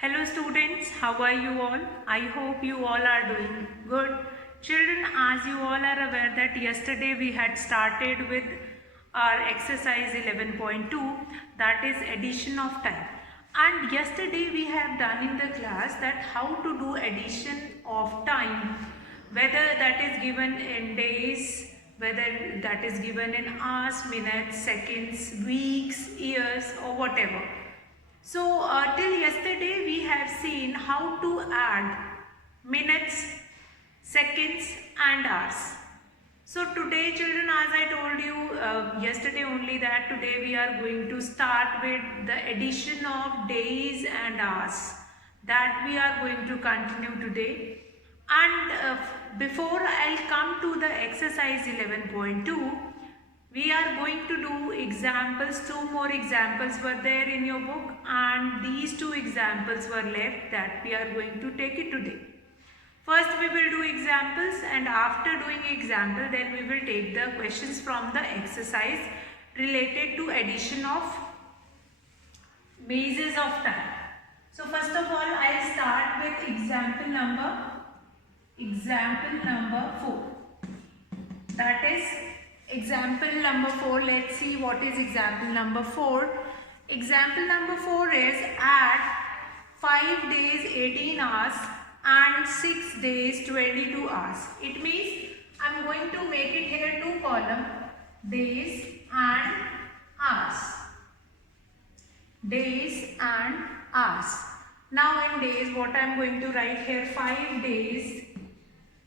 Hello students, how are you all? I hope you all are doing good. Children, as you all are aware that yesterday we had started with our exercise 11.2, that is addition of time. And yesterday we have done in the class that how to do addition of time, whether that is given in days, whether that is given in hours, minutes, seconds, weeks, years or whatever. So till yesterday we have seen how to add minutes, seconds and hours. So today children, as I told you yesterday only, that today we are going to start with the addition of days and hours. That we are going to continue today. And before I'll come to the exercise 11.2, we are going to do examples. Two more examples were there in your book and these two examples were left that we are going to take it today. First we will do examples and after doing example then we will take the questions from the exercise related to addition of measures of time. So first of all I'll start with example number 4. That is example number 4. Let's see what is example number 4. Example number 4 is add 5 days 18 hours and 6 days 22 hours. It means I am going to make it here two column, days and hours. Days and hours. Now in days what I am going to write here, 5 days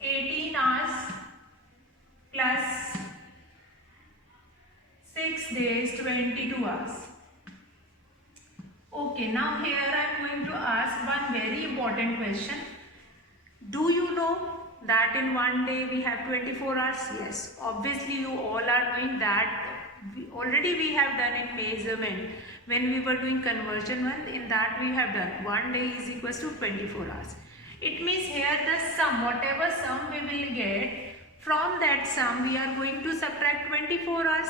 18 hours plus 6 days 22 hours. Okay, now here I am going to ask one very important question. Do you know that in one day we have 24 hours? Yes, obviously you all are knowing that. Already we have done in measurement when we were doing conversion one. In that we have done 1 day is equals to 24 hours. It means here the sum, whatever sum we will get, from that sum we are going to subtract 24 hours.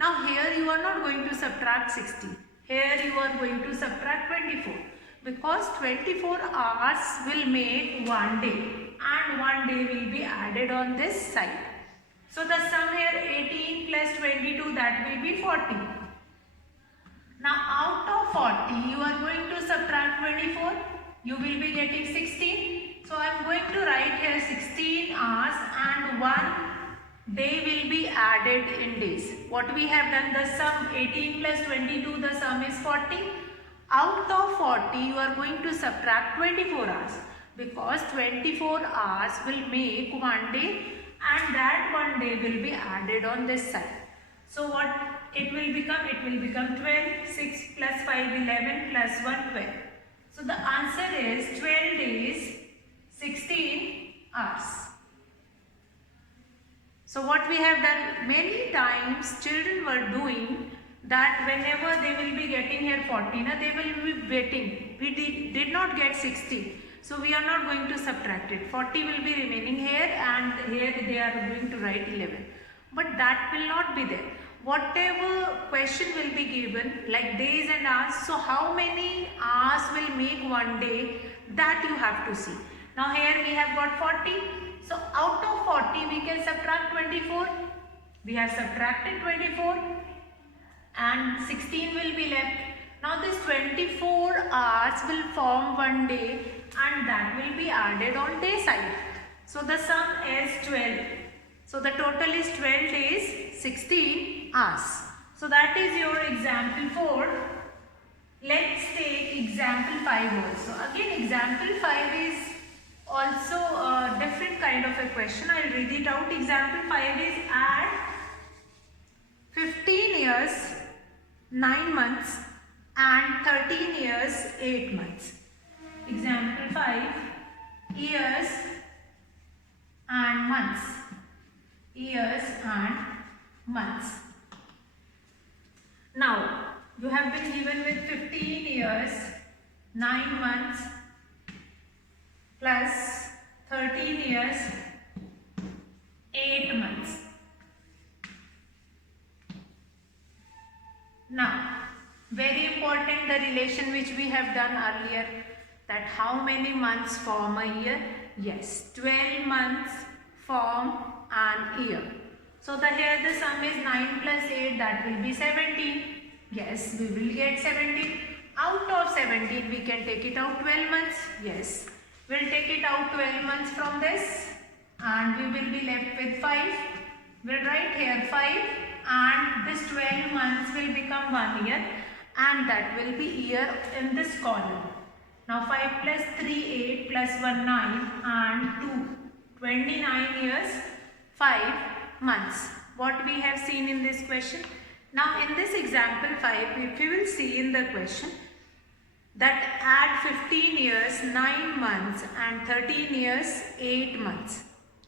Now here you are not going to subtract 60. Here you are going to subtract 24. Because 24 hours will make 1 day and 1 day will be added on this side. So the sum here 18 plus 22, that will be 40. Now out of 40 you are going to subtract 24. You will be getting 16. So I am going to write here 16 hours and 1 day will be added in days. What we have done, the sum 18 plus 22, the sum is 40. Out of 40 you are going to subtract 24 hours because 24 hours will make 1 day and that 1 day will be added on this side. So what it will become? It will become 12, 6 plus 5, 11 plus 1, 12. So the answer is 12 days, 16 hours. So what we have done, many times children were doing that whenever they will be getting here 40, they will be getting, we did not get 60. So we are not going to subtract it. 40 will be remaining here and here they are going to write 11. But that will not be there. Whatever question will be given like days and hours, so how many hours will make 1 day, that you have to see. Now here we have got 40. So out of 40 we can subtract 24. We have subtracted 24 and 16 will be left. Now this 24 hours will form 1 day and that will be added on day side. So the sum is 12. So the total is 12 days, 16 hours. So that is your example 4. Let's take example 5 also. Again example 5 is also a different kind of a question. I'll read it out. Example 5 is add 15 years, 9 months and 13 years, 8 months. Example 5, years and months. Years and months. Now, you have been given with 15 years, 9 months plus 13 years, 8 months. Now, very important, the relation which we have done earlier. that how many months form a year? Yes, 12 months form an year. So here the sum is 9 plus 8, that will be 17. Yes, we will get 17. Out of 17 we can take it out 12 months. Yes, we'll take it out 12 months from this and we will be left with 5. We'll write here 5 and this 12 months will become 1 year and that will be year in this column. Now 5 plus 3 8 plus 1 9 and 2 29 years 5 months. What we have seen in this question. Now in this example 5, if you will see in the question that add 15 years 9 months and 13 years 8 months.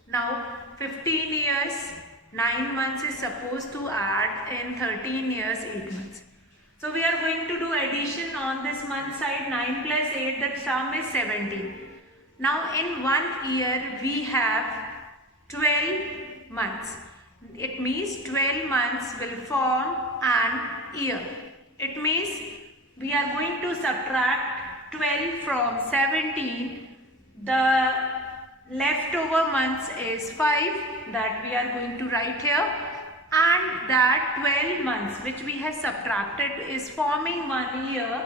Now 15 years 9 months is supposed to add in 13 years 8 months. So we are going to do addition on this month side. 9 plus 8, the sum is 17. Now in 1 year we have 12 months. It means 12 months will form an year. It means we are going to subtract 12 from 17. The leftover months is 5 that we are going to write here. And that 12 months which we have subtracted is forming 1 year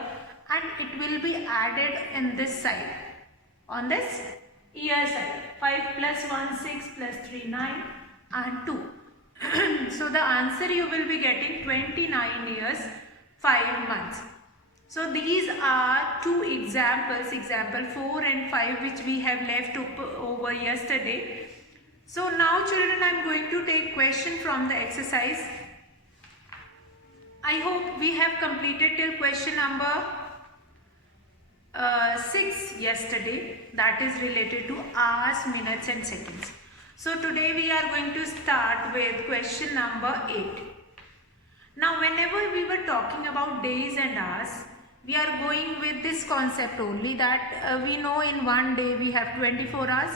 and it will be added in this side, on this year side. 5 plus 1 6 plus 3 9 and 2. So the answer you will be getting 29 years 5 months. So these are two examples, example 4 and 5, which we have left over yesterday. So now children, I am going to take question from the exercise. I hope we have completed till question number 6 yesterday, that is related to hours, minutes and seconds. So today we are going to start with question number 8. Now whenever we were talking about days and hours, we are going with this concept only, that we know in one day we have 24 hours.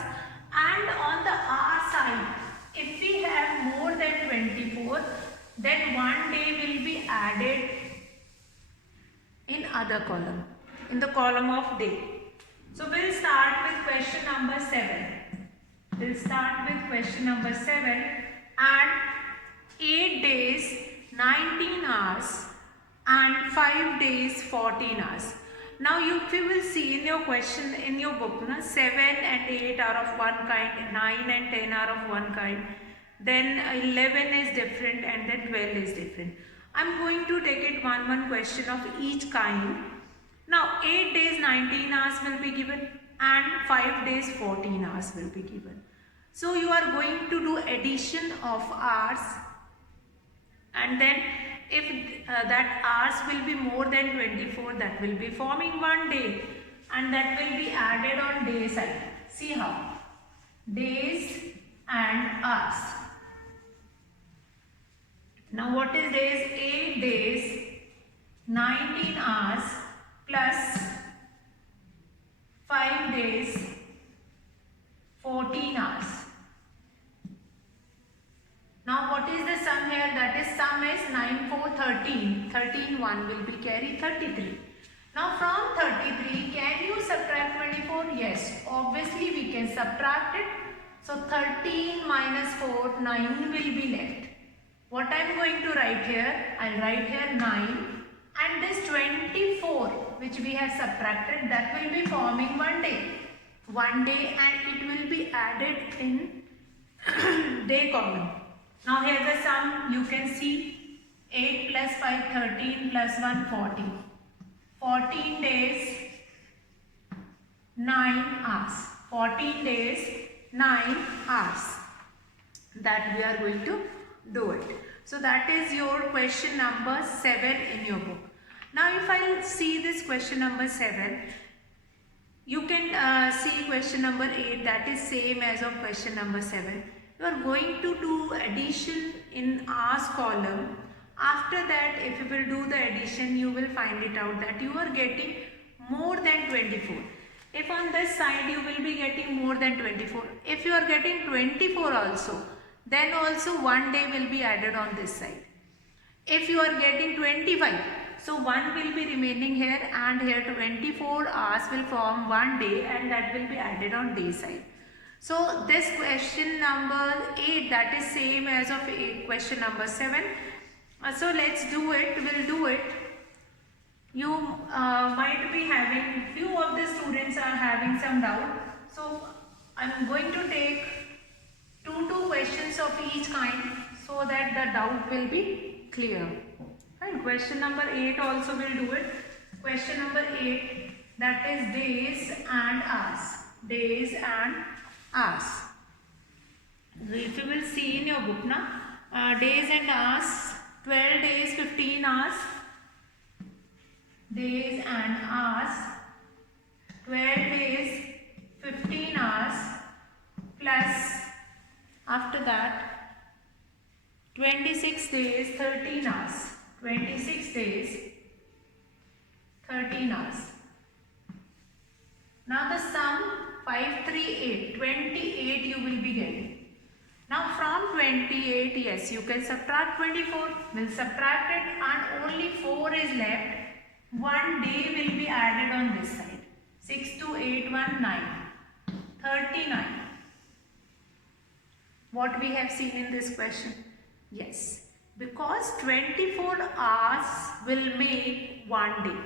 And on the hour side, if we have more than 24, then one day will be added in other column, in the column of day. So we'll start with question number 7. We'll start with question number 7 and 8 days 19 hours and 5 days 14 hours. Now you will see in your question, in your book, 7 and 8 are of one kind, 9 and 10 are of one kind, then 11 is different and then 12 is different. I am going to take it one question of each kind. Now 8 days 19 hours will be given and 5 days 14 hours will be given. So you are going to do addition of hours, and then if that hours will be more than 24, that will be forming one day and that will be added on day side. See how? Days and hours. Now what is days? 8 days 19 hours plus 5 days 14 hours. Now what is the sum here? That is sum is 9 4 13. 13 1 will be carry 33. Now from 33 can you subtract 24? Yes, obviously we can subtract it. So 13 minus 4, 9 will be left. What I am going to write here? I will write here 9 and this 24 which we have subtracted, that will be forming one day. One day and it will be added in day column. Now here the sum you can see 8 plus 5 13 plus 1 14. 14 days 9 hours. 14 days 9 hours that we are going to do it. So that is your question number 7 in your book. Now if I see this question number 7, you can see question number 8, that is same as of question number 7. You are going to do addition in hours column. After that, if you will do the addition, you will find it out that you are getting more than 24. If on this side you will be getting more than 24. If you are getting 24 also, then also one day will be added on this side. If you are getting 25, So 1 will be remaining here, and here 24 hours will form 1 day, and that will be added on day side. So this question number 8, that is same as of question number 7. So let's do it. We'll do it. You might be having, few of the students are having some doubt. So I'm going to take two questions of each kind so that the doubt will be clear. And question number 8 also will do it. Question number 8, that is days and hours. Days and hours. If you will see in your book now, days and hours, 12 days, 15 hours. Days and hours, 12 days, 15 hours, plus after that 26 days, 13 hours. 26 days, 13 hours. Now the sum 5, 3, 8, 28 you will be getting. Now from 28, yes, you can subtract 24, will subtract it, and only 4 is left. 1 day will be added on this side. 6 to 8, 1, 9. 39. What we have seen in this question? Yes. Because 24 hours will make 1 day.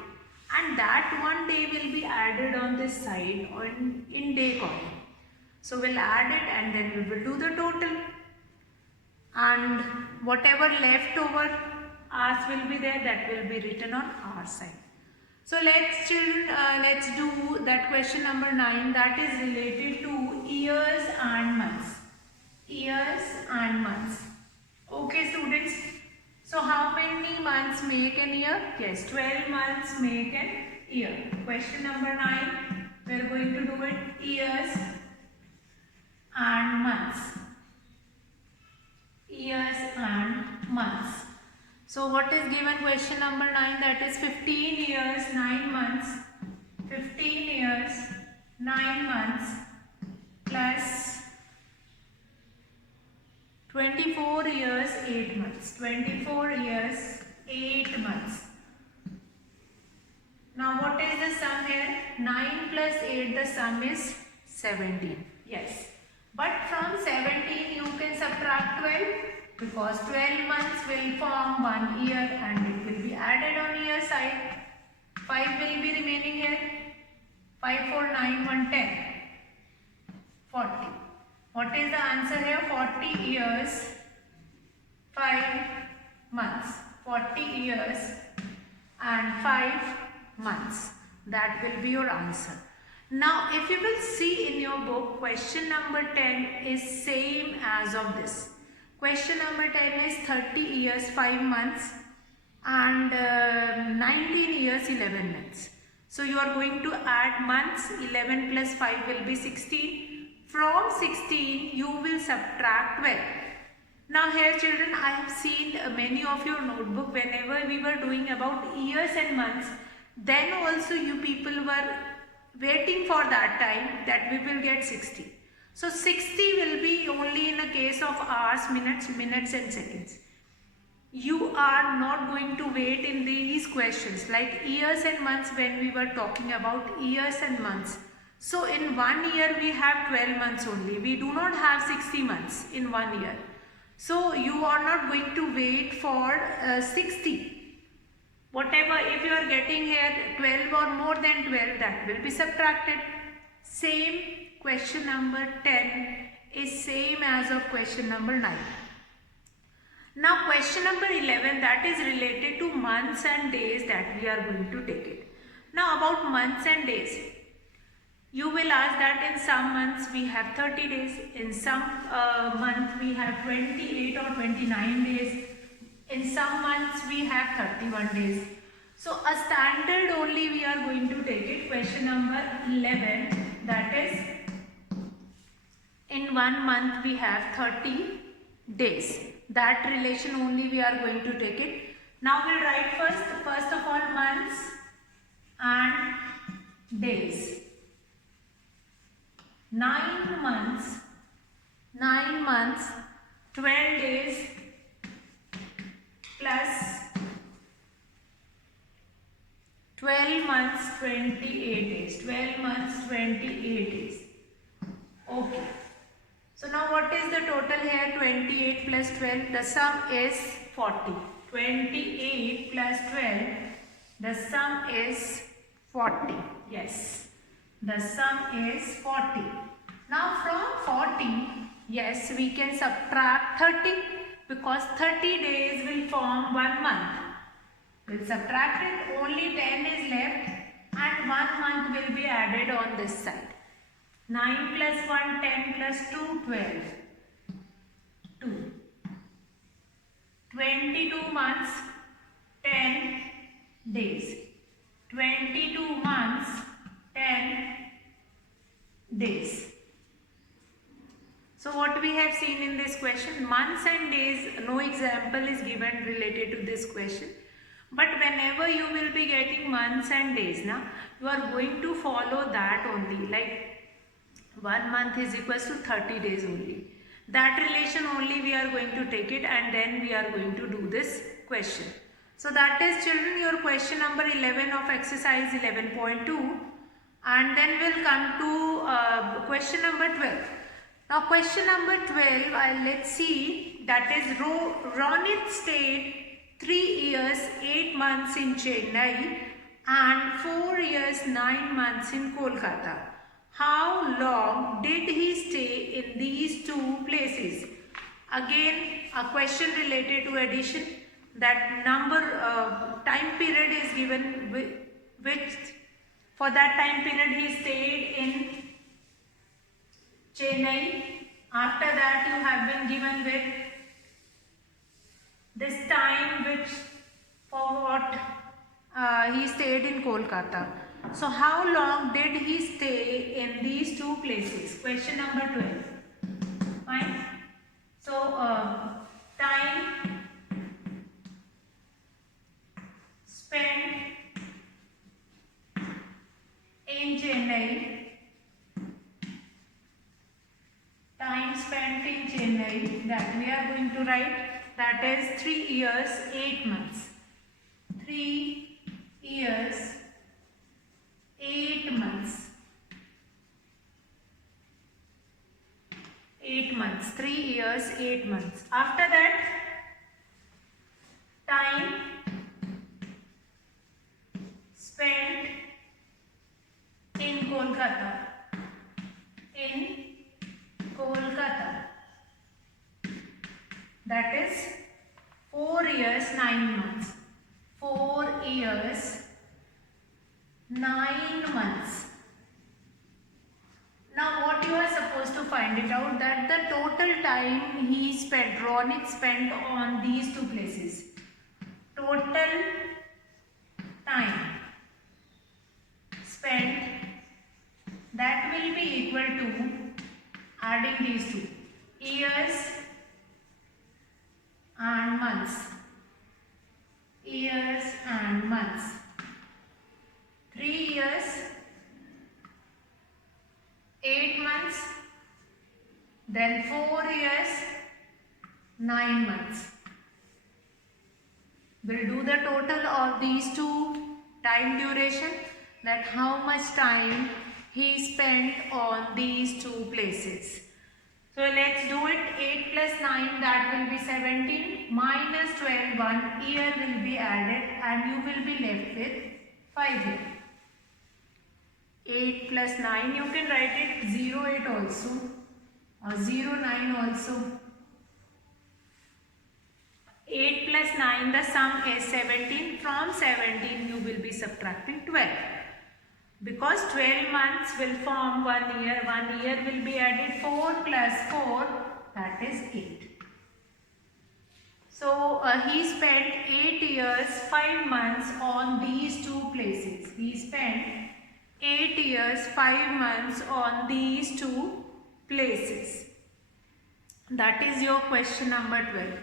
And that 1 day will be added on this side or in day column. So we'll add it and then we will do the total. And whatever leftover hours will be there, that will be written on our side. So let's do that question number 9, that is related to years and months. Years and months. Okay students, so how many months make an year? Yes, 12 months make an year. Question number 9, we are going to do it, years and months. Years and months. So what is given question number 9? That is 15 years, 9 months. 15 years, 9 months plus 24 years, 8 months. 24 years, 8 months. Now what is the sum here? 9 plus 8, the sum is 17. Yes. But from 17 you can subtract 12. Because 12 months will form 1 year and it will be added on year side. 5 will be remaining here. 5, 4, 9, 1, 10. 40. What is the answer here? 40 years, 5 months. 40 years and 5 months. That will be your answer. Now if you will see in your book, question number 10 is same as of this. Question number 10 is 30 years, 5 months and 19 years, 11 months. So you are going to add months, 11 plus 5 will be 16. From 16 you will subtract 12. Now here children, I have seen many of your notebook whenever we were doing about years and months, then also you people were waiting for that time that we will get 60. So 60 will be only in a case of hours, minutes and seconds. You are not going to wait in these questions like years and months when we were talking about years and months. So in 1 year we have 12 months only. We do not have 60 months in 1 year. So you are not going to wait for 60. Whatever, if you are getting here 12 or more than 12, that will be subtracted. Same. Question number 10 is same as of question number 9. Now question number 11, that is related to months and days, that we are going to take it. Now about months and days, you will ask that in some months we have 30 days, in some month we have 28 or 29 days, in some months we have 31 days. So a standard only we are going to take it. Question number 11, that is in 1 month we have 30 days. That relation only we are going to take it. Now we'll write first of all months and days. 9 months, 12 days plus 12 months 28 days. 12 months 28 days. Okay. So now what is the total here? 28 plus 12. The sum is 40. 28 plus 12. The sum is 40. Yes. The sum is 40. Now from 40, yes, we can subtract 30 because 30 days will form 1 month. We'll subtract it, only 10 is left and 1 month will be added on this side. 9 plus 1, 10 plus 2, 12. 2. 22 months, 10 days. 22 months, 10 days. So what we have seen in this question, months and days, no example is given related to this question. But whenever you will be getting months and days, now you are going to follow that only. Like 1 month is equals to 30 days only. That relation only we are going to take it and then we are going to do this question. So that is, children, your question number 11 of exercise 11.2. And then we'll come to question number 12. Now question number 12, let's see, that is Ronit stayed 3 years 8 months in Chennai and 4 years 9 months in Kolkata. How long did he stay in these two places? Again, a question related to addition. That number time period is given, which for that time period he stayed in Chennai. After that you have been given with this time which for what he stayed in Kolkata. So how long did he stay in these two places? Question number 12. Fine. So time spent in Chennai. Time spent in Chennai, that we are going to write, that is 3 years 8 months. 3 years 8 months. 8 months. 3 years 8 months. After that, time spent in Kolkata. In Kolkata, that is 4 years 9 months. 4 years 9 months. Now what you are supposed to find it out, that the total time he spent, Ronit spent on these two places. Total time spent, that will be equal to adding these two, years and months. Years and months. 3 years 8 months, then 4 years 9 months. We'll do the total of these two time duration, that how much time he spent on these two places. So let's do it. 8 plus 9, that will be 17, minus 12, 1 year will be added and you will be left with 5 here. 8 plus 9, you can write it 0, 8 also or 0, 9 also. 8 plus 9, the sum is 17. From 17 you will be subtracting 12. Because 12 months will form 1 year, 1 year will be added, 4 plus 4, that is 8. So he spent 8 years 5 months on these two places. He spent 8 years 5 months on these two places. That is your question number 12.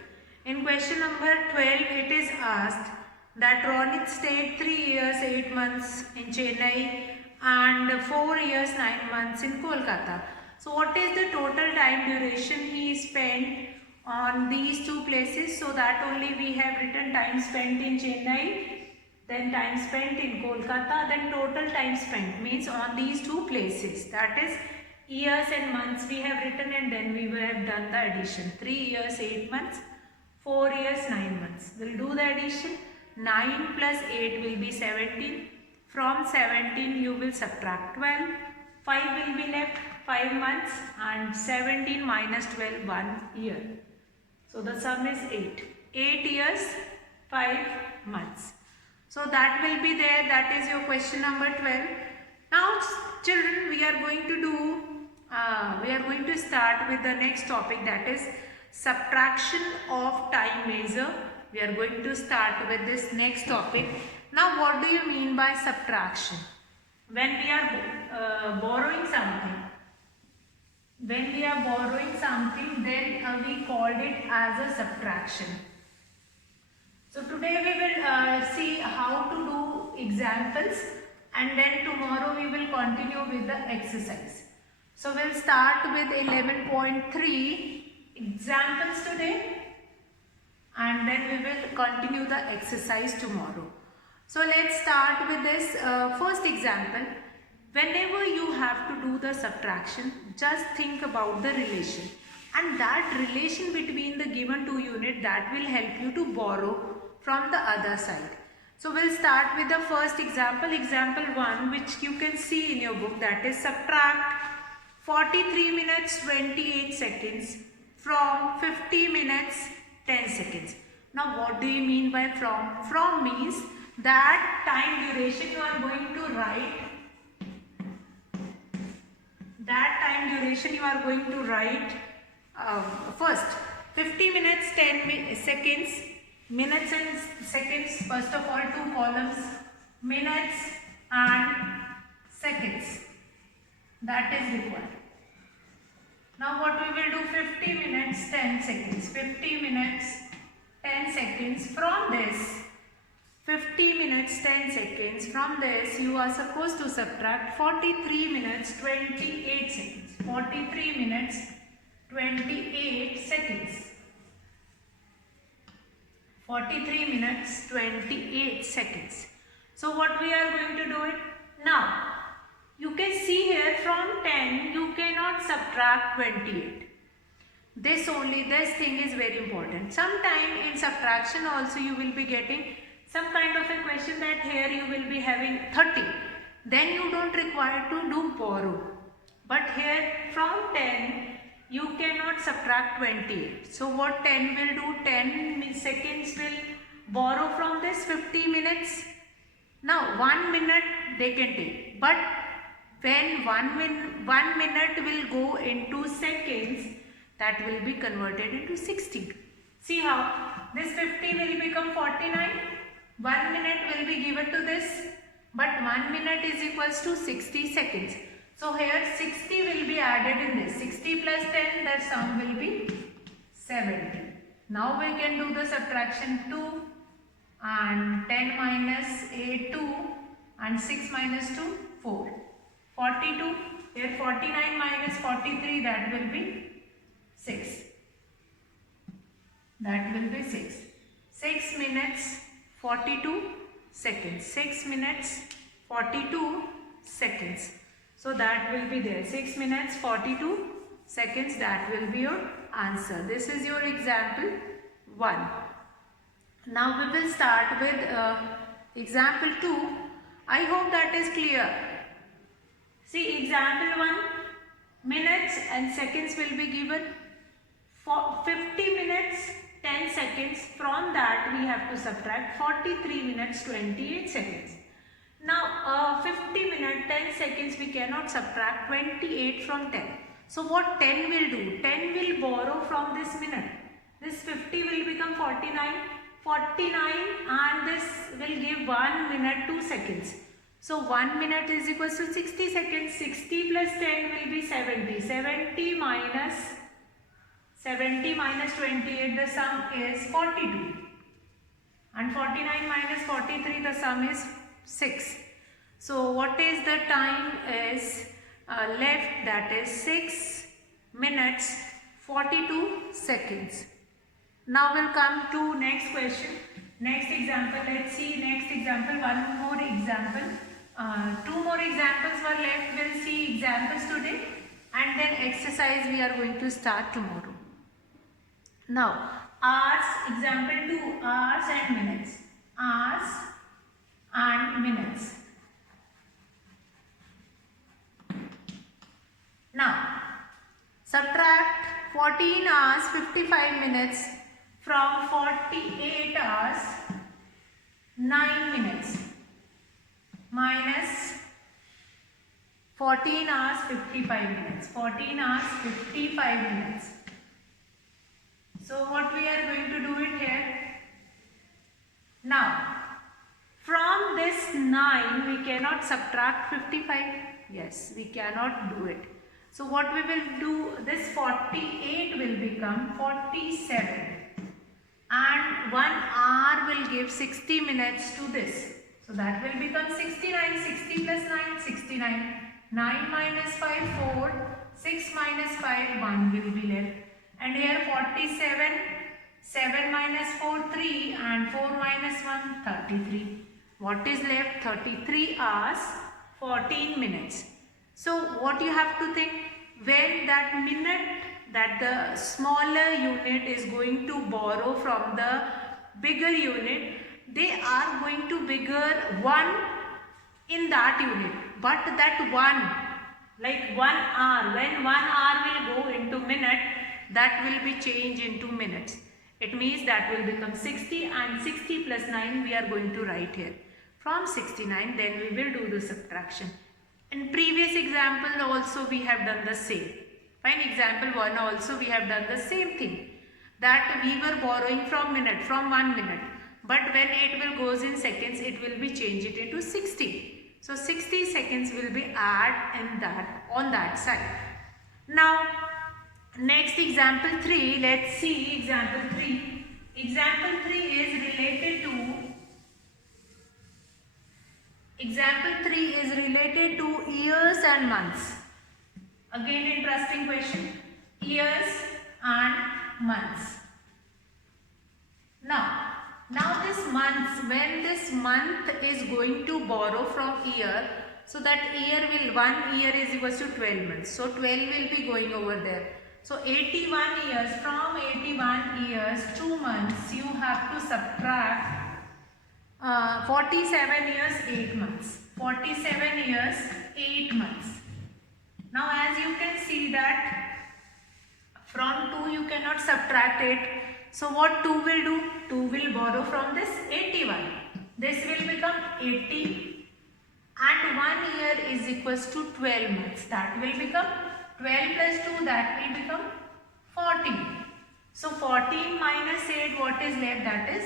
In question number 12, it is asked that Ronit stayed 3 years 8 months in Chennai and 4 years 9 months in Kolkata. So what is the total time duration he spent on these two places? So that only we have written time spent in Chennai, then time spent in Kolkata, then total time spent means on these two places, that is years and months we have written, and then we will have done the addition. 3 years 8 months, 4 years 9 months. We'll do the addition. 9 plus 8 will be 17. From 17 you will subtract 12. 5 will be left, 5 months, and 17 minus 12, 1 year. So the sum is 8. 8 years, 5 months. So that will be there. That is your question number 12. Now children, we are going to start with the next topic, that is subtraction of time measure. We are going to start with this next topic. Now what do you mean by subtraction? When we are borrowing something, then we called it as a subtraction. So today we will see how to do examples, and then tomorrow we will continue with the exercise. So we'll start with 11.3 examples today, and then we will continue the exercise tomorrow. So let's start with this first example. Whenever you have to do the subtraction, just think about the relation, and that relation between the given two units, that will help you to borrow from the other side. So we'll start with the first example, example 1, which you can see in your book, that is subtract 43 minutes 28 seconds from 50 minutes 10 seconds. Now what do you mean by from? From means that time duration you are going to write, first 50 minutes 10 seconds, minutes and seconds, first of all 2 columns, minutes and seconds, that is required. Now what we will do, 50 minutes 10 seconds, 50 minutes 10 seconds, from this 50 minutes 10 seconds, from this you are supposed to subtract 43 minutes 28 seconds, 43 minutes 28 seconds. 43 minutes 28 seconds. So what we are going to do it now, you can see here from 10 you cannot subtract 28. This thing is very important. Sometime in subtraction also you will be getting some kind of a question that here you will be having 30. Then you don't require to do borrow. But here from 10 you cannot subtract 28. So what 10 will do, 10 seconds will borrow from this 50 minutes. Now 1 minute they can take, but when 1 minute will go into seconds, that will be converted into 60. See how this 50 will become 49. 1 minute will be given to this, but 1 minute is equals to 60 seconds. So here 60 will be added in this. 60 plus 10, the sum will be 70. Now we can do the subtraction 2, and 10 minus 8 2, and 6 minus 2 4. 42. Here 49 minus 43, that will be 6. That will be 6. 6 minutes 42 seconds. 6 minutes 42 seconds. So that will be there. 6 minutes 42 seconds. That will be your answer. This is your example 1. Now we will start with example 2. I hope that is clear. See, example 1, minutes and seconds will be given. For 50 minutes 10 seconds, from that we have to subtract 43 minutes 28 seconds. Now 50 minutes 10 seconds we cannot subtract 28 from 10. So what 10 will do? 10 will borrow from this minute. This 50 will become 49. 49 and this will give 1 minute 2 seconds. So 1 minute is equal to 60 seconds. 60 plus 10 will be 70. 70 minus 28, the sum is 42. And 49 minus 43, the sum is 6. So what is the time is left? That is 6 minutes 42 seconds. Now we'll come to next question. Next example, let's see next example, one more example. Two more examples were left. We'll see examples today and then exercise we are going to start tomorrow. Now, hours, example 2, hours and minutes. Hours and minutes. Now, subtract 14 hours 55 minutes from 48 hours 9 minutes minus 14 hours 55 minutes. 14 hours 55 minutes. So what we are going to do it here? Now, from this 9 we cannot subtract 55. Yes, we cannot do it. So what we will do, this 48 will become 47 and 1 hour will give 60 minutes to this. So that will become 69, 60 plus 9, 69. 9 minus 5, 4, 6 minus 5, 1 will be left. And here 47, 7 minus 4, 3 and 4 minus 1, 33. What is left? 33 hours, 14 minutes. So what you have to think, when that minute that the smaller unit is going to borrow from the bigger unit, they are going to bigger 1 in that unit. But that 1, like 1 hour, when 1 hour will go into minute, that will be changed into minutes. It means that will become 60 and 60 plus 9 we are going to write here. From 69 then we will do the subtraction. In previous example also we have done the same. Fine, example 1 also we have done the same thing. That we were borrowing from minute, from 1 minute. But when it will goes in seconds, it will be changed it into 60. So 60 seconds will be add in that, on that side. Now, next example 3, let's see example 3. Example 3 is related to years and months. Again interesting question. Years and months. Now this months, when this month is going to borrow from year, so that year will, 1 year is equals to 12 months. So 12 will be going over there. So 81 years, from 81 years 2 months you have to subtract 47 years 8 months. 47 years 8 months. Now as you can see that from 2 you cannot subtract it. So what 2 will do? 2 will borrow from this 81. This will become 80 and 1 year is equals to 12 months. That will become 12 plus 2, that will become 14. So 14 minus 8, what is left? That is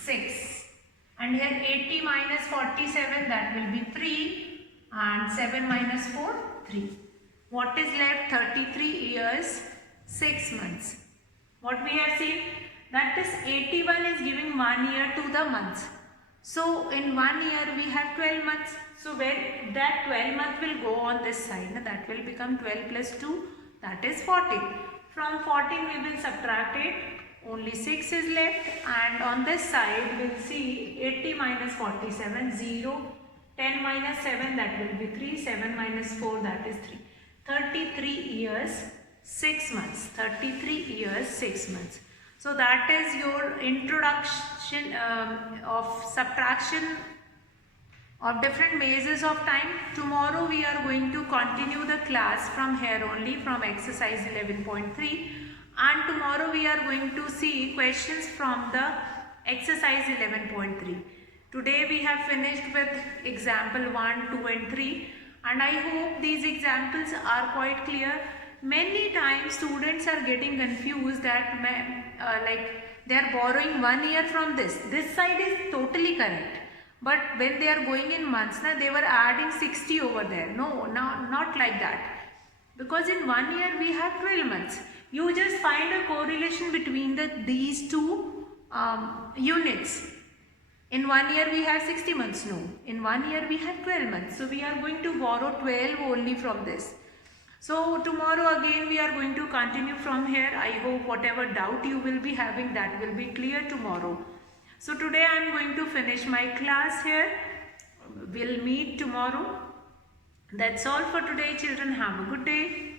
6. And here 80 minus 47, that will be 3 and 7 minus 4, 3. What is left? 33 years, 6 months. What we have seen, that this 81 is giving 1 year to the months. So in 1 year we have 12 months. So where that 12 month will go on this side, that will become 12 plus 2, that is 14. From 14 we will subtract it, only 6 is left, and on this side we will see 80 minus 47, 0, 10 minus 7, that will be 3, 7 minus 4, that is 3. 33 years, 6 months. 33 years, 6 months. So that is your introduction of subtraction of different measures of time. Tomorrow we are going to continue the class from here only, from exercise 11.3, and tomorrow we are going to see questions from the exercise 11.3. Today we have finished with example 1, 2 and 3, and I hope these examples are quite clear. Many times students are getting confused that like they are borrowing 1 year from this. This side is totally correct. But when they are going in months, they were adding 60 over there. No, not like that. Because in 1 year we have 12 months. You just find a correlation between these two units. In 1 year we have 60 months. No, in 1 year we have 12 months. So we are going to borrow 12 only from this. So tomorrow again we are going to continue from here. I hope whatever doubt you will be having, that will be clear tomorrow. So today I am going to finish my class here. We'll meet tomorrow. That's all for today, children. Have a good day.